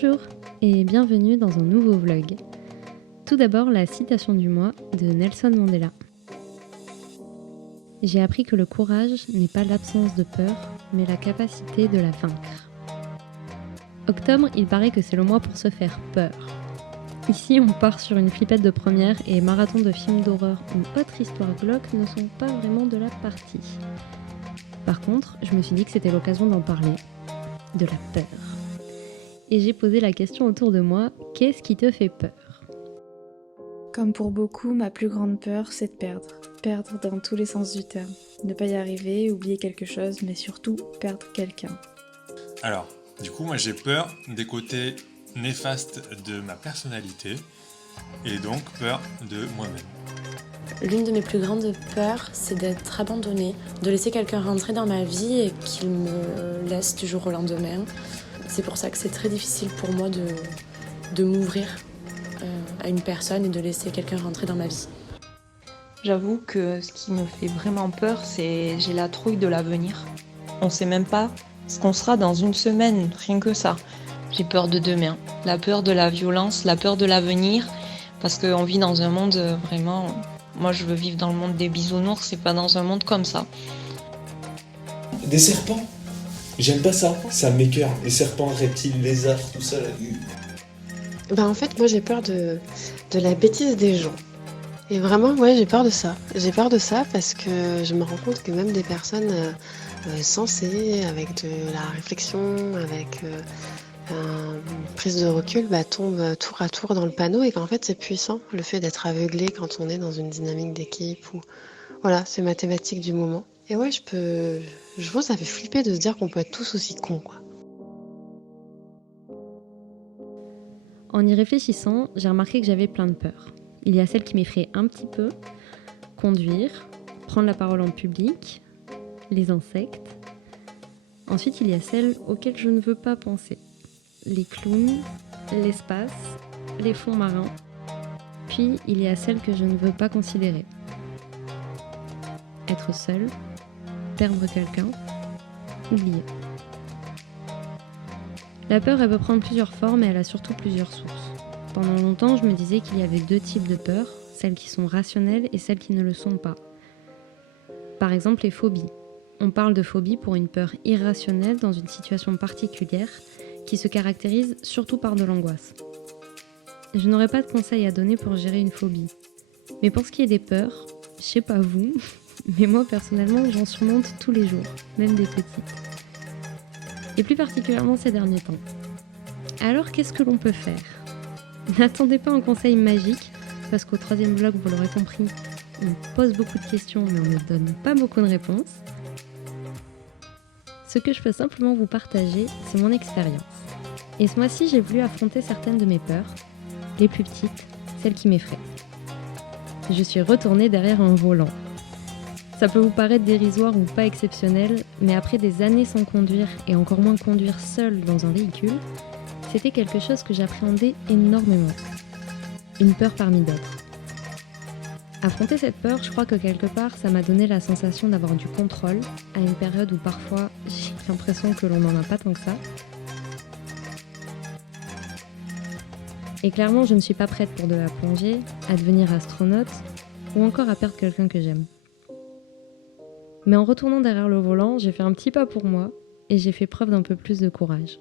Bonjour et bienvenue dans un nouveau vlog. Tout d'abord, la citation du mois de Nelson Mandela. J'ai appris que le courage n'est pas l'absence de peur, mais la capacité de la vaincre. Octobre, il paraît que c'est le mois pour se faire peur. Ici, on part sur une flippette de première et marathons de films d'horreur ou autres histoires glauques ne sont pas vraiment de la partie. Par contre, je me suis dit que c'était l'occasion d'en parler, de la peur. Et j'ai posé la question autour de moi, qu'est-ce qui te fait peur ? Comme pour beaucoup, ma plus grande peur, c'est de perdre. Perdre dans tous les sens du terme. Ne pas y arriver, oublier quelque chose, mais surtout perdre quelqu'un. Alors, du coup, moi j'ai peur des côtés néfastes de ma personnalité et donc peur de moi-même. L'une de mes plus grandes peurs, c'est d'être abandonnée, de laisser quelqu'un rentrer dans ma vie et qu'il me laisse du jour au lendemain. C'est pour ça que c'est très difficile pour moi de m'ouvrir à une personne et de laisser quelqu'un rentrer dans ma vie. J'avoue que ce qui me fait vraiment peur, c'est j'ai la trouille de l'avenir. On sait même pas ce qu'on sera dans une semaine, rien que ça. J'ai peur de demain, la peur de la violence, la peur de l'avenir, parce qu'on vit dans un monde vraiment... Moi, je veux vivre dans le monde des bisounours, c'est pas dans un monde comme ça. Des serpents, j'aime pas ça, ça m'écoeure. Les serpents, reptiles, lézards, tout ça là. En fait, moi j'ai peur de la bêtise des gens. Et vraiment, ouais, j'ai peur de ça. J'ai peur de ça parce que je me rends compte que même des personnes sensées, avec de la réflexion, avec une prise de recul, tombent tour à tour dans le panneau et qu'en fait c'est puissant, le fait d'être aveuglé quand on est dans une dynamique d'équipe ou... Voilà, c'est ma thématique du moment. Et ouais, je pense que ça fait flipper de se dire qu'on peut être tous aussi cons, quoi. En y réfléchissant, j'ai remarqué que j'avais plein de peurs. Il y a celle qui m'effraie un petit peu, conduire, prendre la parole en public, les insectes. Ensuite, il y a celles auxquelles je ne veux pas penser. Les clowns, l'espace, les fonds marins. Puis, il y a celles que je ne veux pas considérer. Être seul, perdre quelqu'un, oublier. La peur, elle peut prendre plusieurs formes et elle a surtout plusieurs sources. Pendant longtemps, je me disais qu'il y avait deux types de peurs, celles qui sont rationnelles et celles qui ne le sont pas. Par exemple, les phobies. On parle de phobie pour une peur irrationnelle dans une situation particulière qui se caractérise surtout par de l'angoisse. Je n'aurais pas de conseils à donner pour gérer une phobie. Mais pour ce qui est des peurs, je sais pas vous, mais moi personnellement, j'en surmonte tous les jours, même des petites. Et plus particulièrement ces derniers temps. Alors qu'est-ce que l'on peut faire ? N'attendez pas un conseil magique, parce qu'au troisième vlog, vous l'aurez compris, on pose beaucoup de questions mais on ne donne pas beaucoup de réponses. Ce que je peux simplement vous partager, c'est mon expérience. Et ce mois-ci, j'ai voulu affronter certaines de mes peurs, les plus petites, celles qui m'effraient. Je suis retournée derrière un volant. Ça peut vous paraître dérisoire ou pas exceptionnel, mais après des années sans conduire et encore moins conduire seule dans un véhicule, c'était quelque chose que j'appréhendais énormément. Une peur parmi d'autres. Affronter cette peur, je crois que quelque part, ça m'a donné la sensation d'avoir du contrôle à une période où parfois j'ai l'impression que l'on n'en a pas tant que ça. Et clairement, je ne suis pas prête pour de la plongée, à devenir astronaute ou encore à perdre quelqu'un que j'aime. Mais en retournant derrière le volant, j'ai fait un petit pas pour moi et j'ai fait preuve d'un peu plus de courage.